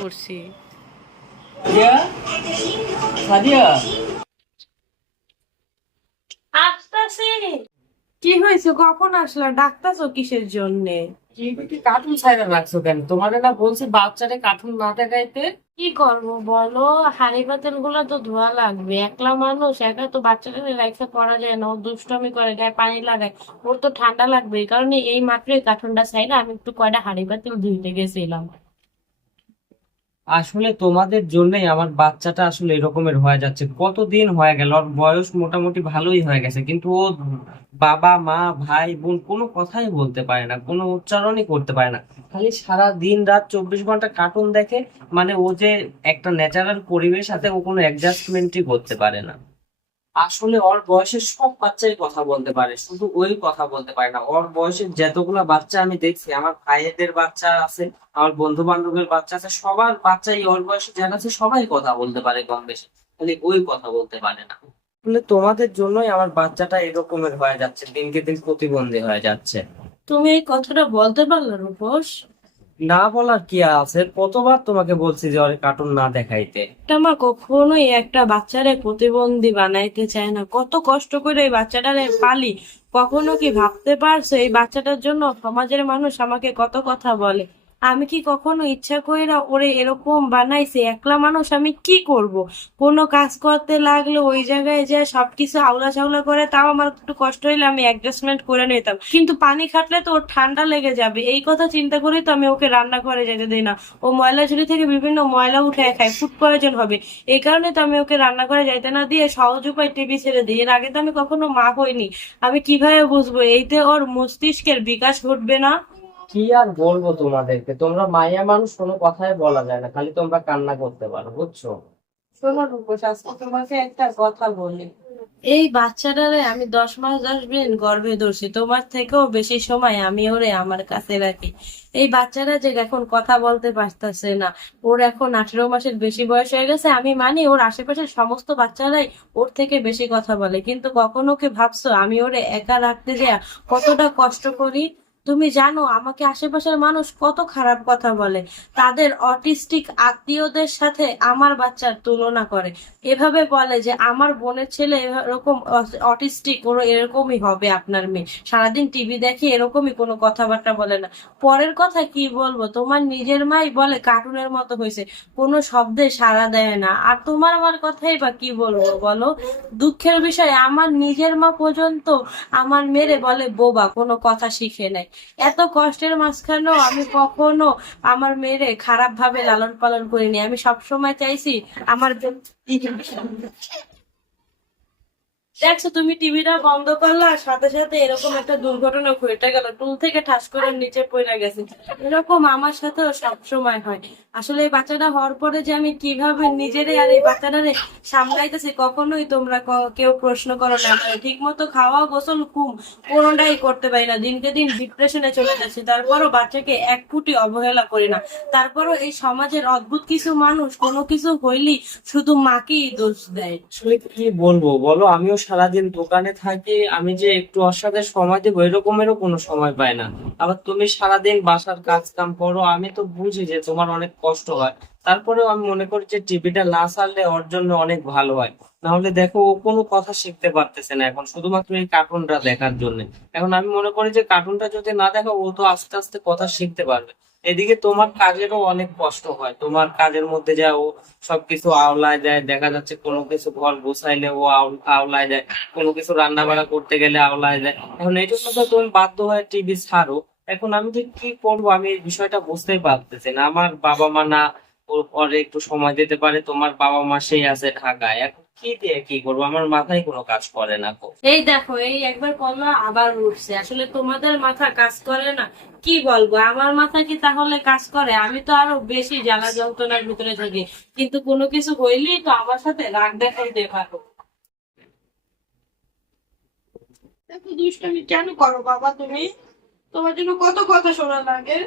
করছি। আসতেছি। কি হয়েছে, কখন আসলা? ডাকতাছো কিসের জন্যে? টিভিতে কার্টুন ছাইড়া রাখছো কেন? তোমারে না বলছি বাচ্চারে কার্টুন না দেখাইতে? কি করবো বলো, হাঁড়ি পাতিল গুলো তো ধোয়া লাগবে। একলা মানুষ, একা তো বাচ্চাটা রাইখা করা যায় না। ও দুষ্টামি করে, গায়ে পানি লাগায়। ওর তো ঠান্ডা লাগবে, এই কারণে এই মাত্রই কার্টুনটা ছাইড়া আমি একটু কয়টা হাঁড়ি পাতিল ধুইতে গেছিলাম। আসলে তোমাদের জন্যই আমার বাচ্চাটা আসলে এরকমের হয়ে যাচ্ছে। কতদিন হয়ে গেল, ওর বয়স মোটামুটি ভালোই হয়ে গেছে, কিন্তু ও বাবা মা ভাই বোন কোনো কথাই বলতে পারে না, কোনো উচ্চারণই করতে পারে না। খালি সারা দিন রাত 24 ঘন্টা কার্টুন দেখে। মানে ও যে একটা ন্যাচারাল পরিবেশের সাথে ও কোনো অ্যাডজাস্টমেন্টই করতে পারে না। আসলে ওর বয়সের সব বাচ্চাই কথা বলতে পারে, শুধু ওই কথা বলতে পারে না। ওর বয়সের যতগুলা বাচ্চা আমি দেখছি, আমার ভাইয়েদের বাচ্চা আছে, আমার বন্ধু বান্ধবের বাচ্চা আছে, সবার বাচ্চাই ওর বয়সে যারা আছে সবাই কথা বলতে পারে কম বেশি। খালি ওই কথা বলতে পারে না। আসলে তোমাদের জন্যই আমার বাচ্চাটা এরকমের হয়ে যাচ্ছে, দিনকে দিন প্রতিবন্ধী হয়ে যাচ্ছে। তুমি এই কথাটা বলতে পারলে রূপস? না বলার কি আছে, কতবার তোমাকে বলছি যে ওর কার্টুন না দেখাইতে। একটা মা কখনোই একটা বাচ্চারে প্রতিবন্ধী বানাইতে চায় না। কত কষ্ট করে এই বাচ্চাটারে পালি। কখনো কি ভাবতে পারছো এই বাচ্চাটার জন্য সমাজের মানুষ আমাকে কত কথা বলে? আমি কি কখনো ইচ্ছা কইরা ওরে এরকম বানাইছি? একলা মানুষ, আমি কি করব? কোনো কাজ করতে লাগলে ওই জায়গায় যে সবকিছু আউলা চাউলা করে, তাও আমার একটু কষ্ট হইলে আমি অ্যাডজাস্টমেন্ট করে নিতাম, কিন্তু পানি খাটলে তো ওর ঠান্ডা লেগে যাবে, এই কথা চিন্তা করেই তো আমি ওকে রান্নাঘরে যেতে দিই না। ও ময়লা ঝুড়ি থেকে বিভিন্ন ময়লা উঠে খায়, ফুড পয়জন হবে। এই কারণে তো আমি ওকে রান্নাঘরে যাইতে না দিয়ে সহজ উপায় টিভি ছেড়ে দিই। এর আগে তো আমি কখনো মা হইনি, আমি কিভাবে বুঝবো এইতে ওর মস্তিষ্কের বিকাশ ঘটবে না? কি আর বলবো তোমাদেরকে, তোমরা মাইয়া মানুষ, কোনো কথাই বলা যায় না, খালি তোমরা কান্না করতে পারো, বুঝছো? শোনো রূপস, আজকে তোমাকে একটা কথা বলি। এই বাচ্চাটারে আমি 10 মাস 10 দিন গর্ভে ধরছি, তোমার থেকেও বেশি সময় আমি ওরে আমার কাছে রাখি। এই বাচ্চাটা যে এখন কথা বলতে পারতেছে না, ওর এখন 18 মাসের বেশি বয়স হয়ে গেছে। আমি মানি ওর আশেপাশের সমস্ত বাচ্চারাই ওর থেকে বেশি কথা বলে, কিন্তু কখনো কি ভাবছো আমি ওরে একা রাখতে যা কতটা কষ্ট করি? তুমি জানো আমাকে আশেপাশের মানুষ কত খারাপ কথা বলে, তাদের অটিস্টিক আত্মীয়দের সাথে আমার বাচ্চার তুলনা করে। এভাবে বলে যে আমার বোনের ছেলে এরকম অটিস্টিক, ওর এরকমই হবে আপনার মেয়ে, সারাদিন টিভি দেখে এরকমই, কোনো কথাবার্তা বলে না। পরের কথা কি বলবো, তোমার নিজের মাই বলে কার্টুনের মতো হয়েছে, কোনো শব্দে সাড়া দেয় না, আর তোমার আমার কথাই বা কি বলবো বলো? দুঃখের বিষয়, আমার নিজের মা পর্যন্ত আমার মেরে বলে বোবা, কোনো কথা শিখে নেয়। এত কষ্টের মাঝখানেও আমি কখনো আমার মেয়েরে খারাপ ভাবে লালন পালন করিনি। আমি সবসময় চাইছি আমার দেখছো তুমি টিভিটা বন্ধ করলা, সাথে সাথে এরকম একটা দুর্ঘটনা ঘটে গেল, টুল থেকে ঠাস করে নিচে পড়ে গেছে। এরকম আমার সাথেও সব সময় হয়। আসলে এই বাচ্চাটা হওয়ার পরে যে আমি কিভাবে নিজেরে আর এই বাচ্চাটারে সামলাইতেছি, কখনোই তোমরা কেউ প্রশ্ন করো না। ঠিক মতো খাওয়া গোসল ঘুম কোনোটাই করতে পারি না, দিনকে দিন ডিপ্রেশনে চলে যাচ্ছি, তারপরও বাচ্চাকে এক ফুটি অবহেলা করি না। তারপরও এই সমাজের অদ্ভুত কিছু মানুষ কোনো কিছু হইলি শুধু মাকেই দোষ দেয়। আসলে কি বলবো বলো, আমিও সারাদিন দোকানে থাকি, আমি যে একটু ওর সাথে সময় দেবো এরকমেরও কোনো সময় পাই না। আবার তুমি সারাদিন বাসার কাজ কাম করো, আমি তো বুঝি যে তোমার অনেক কষ্ট হয়। তারপরেও আমি মনে করি যে টিভিটা না ছাড়লে ওর জন্য অনেক ভালো হয়। না হলে দেখো ও কোনো কথা শিখতে পারতেছে না এখন, শুধুমাত্র এই কার্টুনটা দেখার জন্য। এখন আমি মনে করি যে কার্টুনটা যদি না দেখো ও তো আস্তে আস্তে কথা শিখতে পারবে। এদিকে তোমার কাজেরও অনেক কষ্ট হয়, তোমার কাজের মধ্যে যা ও সবকিছু আওলায় দেয়, দেখা যাচ্ছে কোনো কিছু ঘর গোছাইলে ও আওলায় দেয়, কোনো কিছু রান্না বান্না করতে গেলে আওলায় দেয়। এখন এই জন্য তো তুমি বাধ্য হয়ে টিভি ছাড়ো। এখন আমি যে কি করবো, আমি এই বিষয়টা বুঝতেই পারতেছি না। আমার বাবা মা না ওর পরে একটু সময় দিতে পারে, তোমার বাবা মা সেই আছে ঢাকায়, এখন কি দিয়ে কি করবো, আমার মাথায় কোনো কাজ করে না গো। এই দেখো, এই একবার করলো আবার উঠছে। আসলে তোমাদের মাথা কাজ করে না, কি বলবো, আমার মাথা কি তাহলে কাজ করে? আমি তো আরো বেশি জ্বালা যন্ত্রণার ভিতরে থাকি, কিন্তু কোনো কিছু হইলেই তো আমার সাথে রাগ দেখাইতে পারো। এত দুষ্টামি কেন করো বাবা তুমি? তোমার জন্য কত কথা শোনা লাগে।